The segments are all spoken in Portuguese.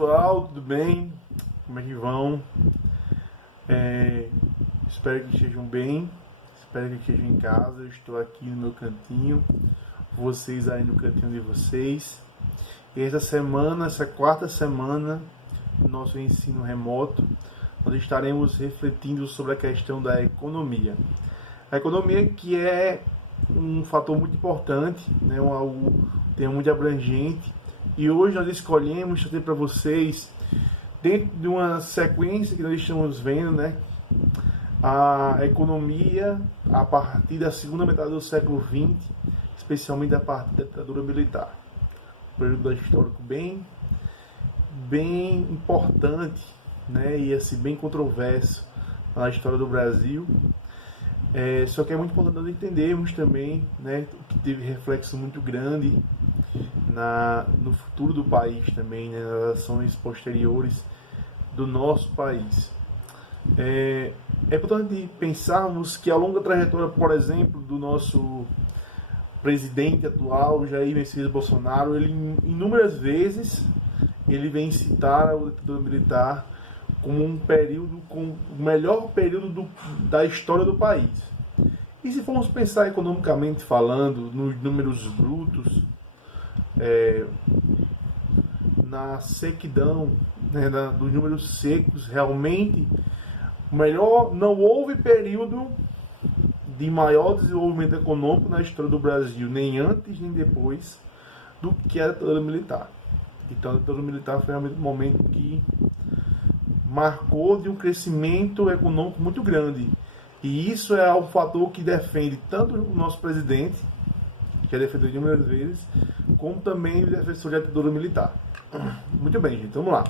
pessoal, tudo bem? Como é que vão? Espero que estejam bem, espero que estejam em casa. Eu estou aqui no meu cantinho, vocês aí no cantinho de vocês. E essa quarta semana do nosso ensino remoto, nós estaremos refletindo sobre a questão da economia. A economia que é um fator muito importante, né? Algo muito abrangente. E hoje nós escolhemos trazer para vocês, dentro de uma sequência que nós estamos vendo, né, a economia a partir da segunda metade do século XX, especialmente a partir da ditadura militar. Um período histórico bem importante, né, e assim, bem controverso na história do Brasil. Só que é muito importante nós entendermos também, né, que teve reflexo muito grande no futuro do país também, né, nas ações posteriores do nosso país. É importante pensarmos que ao longo da trajetória, por exemplo, do nosso presidente atual, Jair Messias Bolsonaro, ele inúmeras vezes ele vem citar a ditadura militar como o melhor período da história do país. E se formos pensar economicamente falando, nos números brutos, na sequidão, né, dos números secos, realmente não houve período de maior desenvolvimento econômico na história do Brasil, nem antes nem depois, do que a ditadura militar. Então a ditadura militar foi realmente um momento que marcou de um crescimento econômico muito grande. E isso é o fator que defende tanto o nosso presidente, que é defendido inúmeras vezes, como também o defensor da ditadura militar. Muito bem, gente, vamos lá.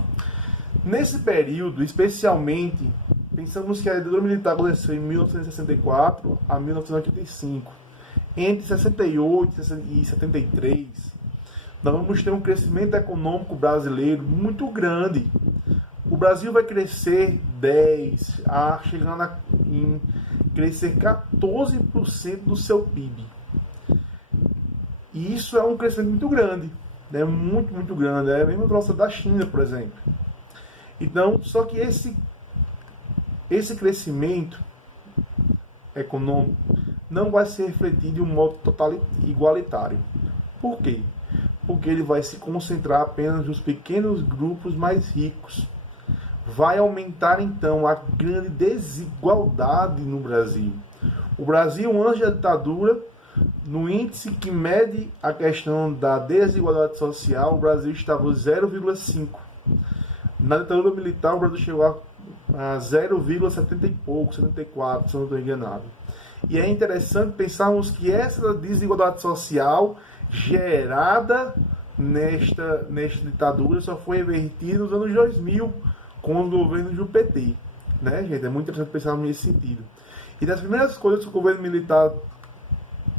Nesse período, especialmente, pensamos que a ditadura militar aconteceu em 1964 a 1985. Entre 68 e 73, nós vamos ter um crescimento econômico brasileiro muito grande. O Brasil vai crescer 10%, chegando em crescer 14% do seu PIB. E isso é um crescimento muito grande, né? Muito grande. É a mesma velocidade da China, por exemplo. Então, só que esse crescimento econômico não vai ser refletido de um modo igualitário. Por quê? Porque ele vai se concentrar apenas nos pequenos grupos mais ricos. Vai aumentar, então, a grande desigualdade no Brasil. O Brasil, antes da ditadura, no índice que mede a questão da desigualdade social, o Brasil estava 0,5. Na ditadura militar, o Brasil chegou a 0,70 e pouco, 74, se eu não estou enganado. E é interessante pensarmos que essa desigualdade social gerada nesta ditadura só foi revertida nos anos 2000, com os governos do PT. Né, gente? É muito interessante pensar nesse sentido. E das primeiras coisas que o governo militar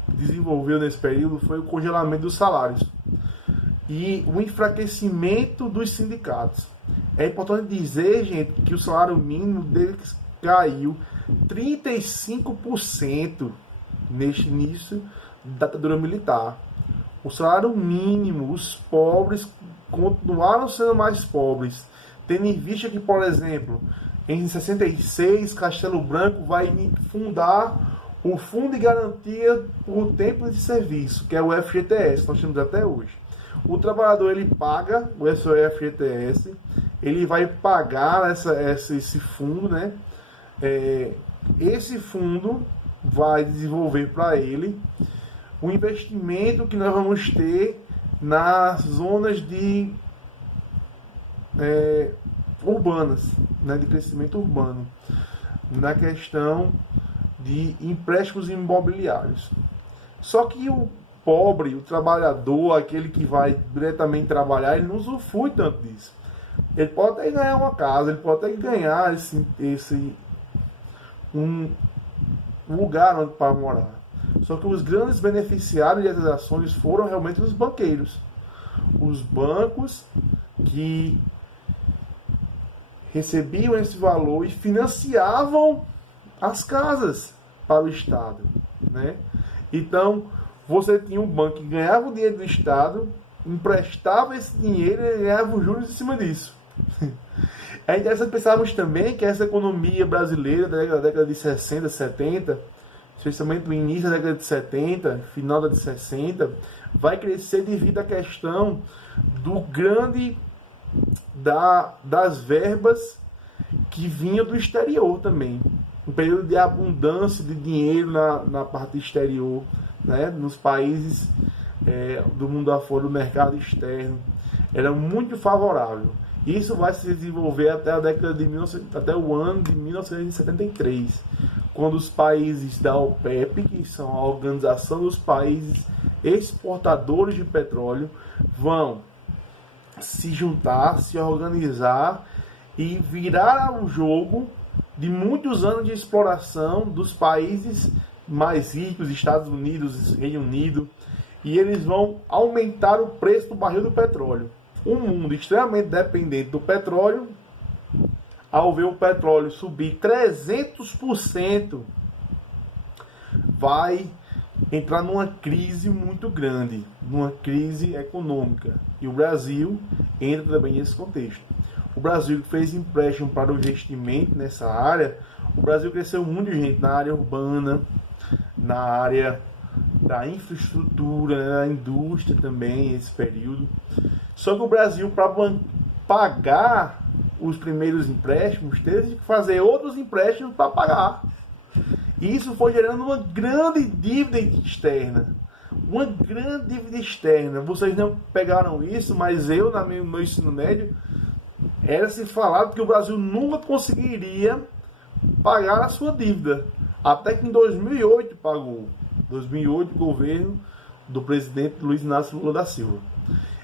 desenvolveu nesse período foi o congelamento dos salários e o enfraquecimento dos sindicatos. É importante dizer, gente, que o salário mínimo deles caiu 35% neste início da ditadura militar. O salário mínimo, os pobres continuaram sendo mais pobres, tendo em vista que, por exemplo, em 66, Castelo Branco vai fundar o Fundo de Garantia por Tempo de Serviço, que é o FGTS, nós temos até hoje. O trabalhador, ele paga o FGTS, ele vai pagar esse fundo, né? Esse fundo vai desenvolver para ele um investimento que nós vamos ter nas zonas urbanas, né, de crescimento urbano, na questão de empréstimos imobiliários. Só que o pobre, o trabalhador, aquele que vai diretamente trabalhar, ele não usufrui tanto disso. Ele pode até ganhar uma casa, ele pode até ganhar um lugar onde para morar. Só que os grandes beneficiários dessas ações foram realmente os banqueiros. Os bancos que recebiam esse valor e financiavam as casas para o Estado, né? Então, você tinha um banco que ganhava o dinheiro do Estado, emprestava esse dinheiro e ganhava os juros em cima disso. É interessante pensarmos também que essa economia brasileira da década de 60, 70, especialmente no início da década de 70, final da de 60, vai crescer devido à questão do grande das verbas que vinham do exterior também. Um período de abundância de dinheiro na parte exterior, né? Nos países do mundo afora, do mercado externo. Era muito favorável. Isso vai se desenvolver até a década de até o ano de 1973, quando os países da OPEP, que são a Organização dos Países Exportadores de Petróleo, vão se juntar, se organizar e virar o jogo de muitos anos de exploração dos países mais ricos, Estados Unidos, Reino Unido, e eles vão aumentar o preço do barril do petróleo. Um mundo extremamente dependente do petróleo, ao ver o petróleo subir 300%, vai entrar numa crise muito grande, numa crise econômica. E o Brasil entra também nesse contexto. O Brasil fez empréstimo para o investimento nessa área. O Brasil cresceu muito, gente, na área urbana, na área da infraestrutura, na indústria também, esse período. Só que o Brasil, para pagar os primeiros empréstimos, teve que fazer outros empréstimos para pagar. E isso foi gerando uma grande dívida externa. Uma grande dívida externa. Vocês não pegaram isso, mas eu, no meu ensino médio, era se falado que o Brasil nunca conseguiria pagar a sua dívida. Até que em 2008 pagou. 2008, o governo do presidente Luiz Inácio Lula da Silva.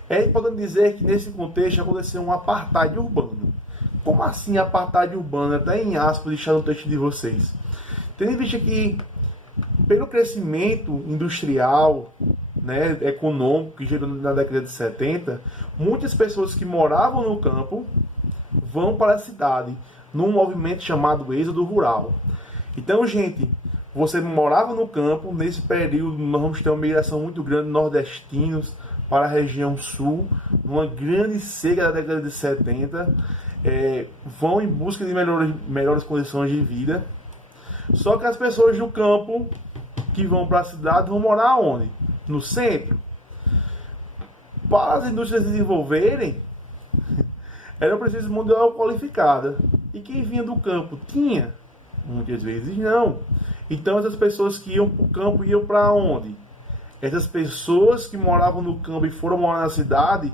É importante dizer que nesse contexto aconteceu um apartheid urbano. Como assim apartheid urbano? Até em aspas, deixar no texto de vocês. Tendo em vista que, pelo crescimento industrial, né, econômico que gerou na década de 70, muitas pessoas que moravam no campo vão para a cidade, num movimento chamado êxodo rural. Então, gente, você morava no campo, nesse período nós vamos ter uma migração muito grande de nordestinos para a região sul, numa grande seca da década de 70, vão em busca de melhores condições de vida. Só que as pessoas do campo que vão para a cidade vão morar onde? No centro. Para as indústrias se desenvolverem, era preciso mão de obra qualificada. E quem vinha do campo tinha? Muitas vezes não. Então essas pessoas que iam para o campo iam para onde? Essas pessoas que moravam no campo e foram morar na cidade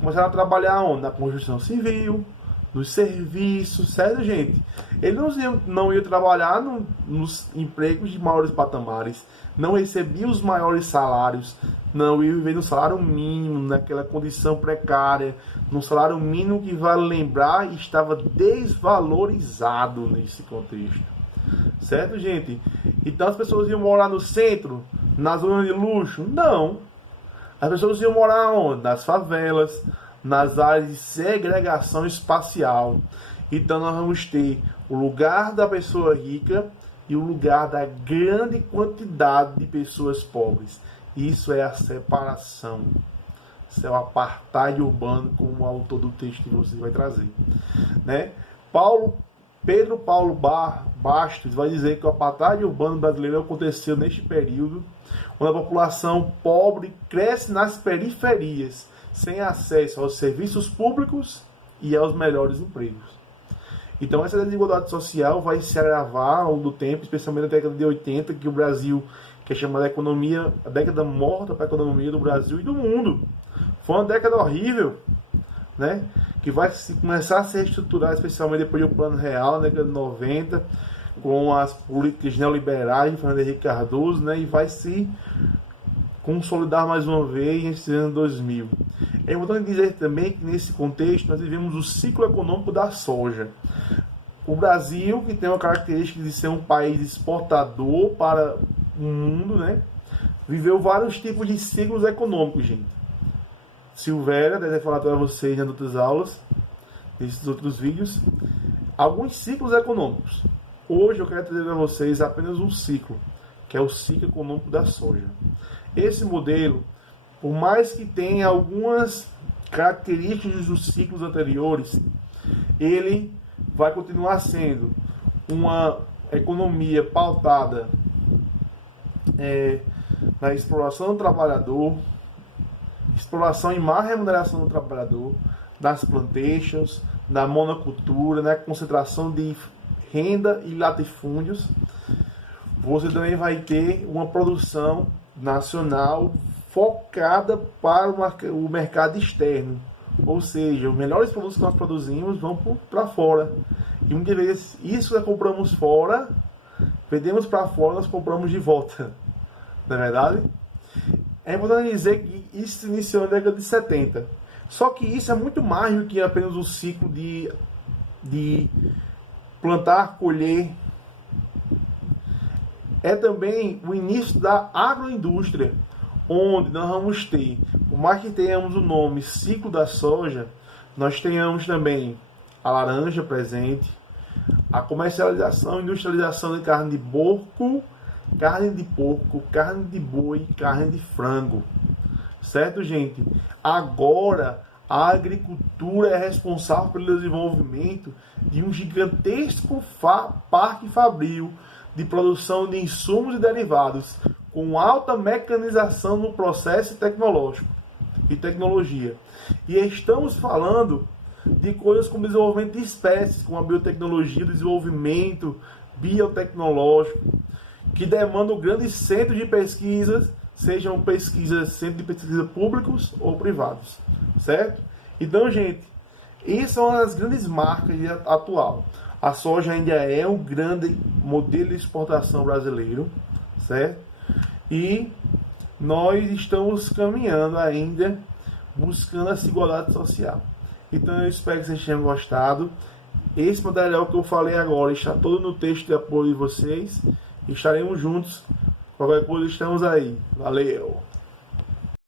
começaram a trabalhar onde? Na construção civil, nos serviços, certo, gente? Eles não iam trabalhar nos empregos de maiores patamares, não recebiam os maiores salários, não iam viver no salário mínimo, naquela condição precária, no salário mínimo que, vale lembrar, estava desvalorizado nesse contexto. Certo, gente? Então as pessoas iam morar no centro, na zona de luxo? Não. As pessoas iam morar onde? Nas favelas, nas áreas de segregação espacial. Então nós vamos ter o lugar da pessoa rica e o lugar da grande quantidade de pessoas pobres. Isso é a separação. Isso é o apartheid urbano, como o autor do texto que você vai trazer. Né? Pedro Paulo Bastos vai dizer que o apartheid urbano brasileiro aconteceu neste período, onde a população pobre cresce nas periferias, sem acesso aos serviços públicos e aos melhores empregos. Então essa desigualdade social vai se agravar ao longo do tempo, especialmente na década de 80, que o Brasil, que é chamada economia, a década morta para a economia do Brasil e do mundo. Foi uma década horrível, né? Que vai começar a se reestruturar, especialmente depois do Plano Real, na década de 90, com as políticas neoliberais de Fernando Henrique Cardoso, né? E vai se consolidar mais uma vez nesse ano 2000. É importante dizer também que nesse contexto nós vivemos o ciclo econômico da soja. O Brasil, que tem uma característica de ser um país exportador para o mundo, né? Viveu vários tipos de ciclos econômicos, gente. Silvéria deve falar para vocês nas outras aulas, nesses outros vídeos, alguns ciclos econômicos. Hoje eu quero trazer para vocês apenas um ciclo, que é o ciclo econômico da soja. Esse modelo, por mais que tenha algumas características dos ciclos anteriores, ele vai continuar sendo uma economia pautada na exploração do trabalhador, exploração e má remuneração do trabalhador, das plantations, da monocultura, né, concentração de renda e latifúndios. Você também vai ter uma produção nacional focada para o mercado externo, ou seja, os melhores produtos que nós produzimos vão para fora. E muitas vezes isso que compramos fora, vendemos para fora, nós compramos de volta. Não é verdade? É importante dizer que isso se iniciou na década de 70. Só que isso é muito mais do que apenas o ciclo de plantar, colher. É também o início da agroindústria, onde nós vamos ter, por mais que tenhamos o nome ciclo da soja, nós tenhamos também a laranja presente, a comercialização e industrialização de carne de porco, carne de boi, carne de frango. Certo, gente? Agora, a agricultura é responsável pelo desenvolvimento de um gigantesco parque fabril de produção de insumos e derivados, com alta mecanização no processo tecnológico e tecnologia. E estamos falando de coisas como desenvolvimento de espécies, como a biotecnologia, o desenvolvimento biotecnológico, que demandam grandes centros de pesquisas, sejam centros de pesquisa públicos ou privados, certo? Então, gente, essas são as grandes marcas atual. A soja ainda é um grande modelo de exportação brasileiro, certo? E nós estamos caminhando ainda, buscando essa igualdade social. Então, eu espero que vocês tenham gostado. Esse material que eu falei agora está todo no texto de apoio de vocês. Estaremos juntos. Qualquer coisa, estamos aí. Valeu!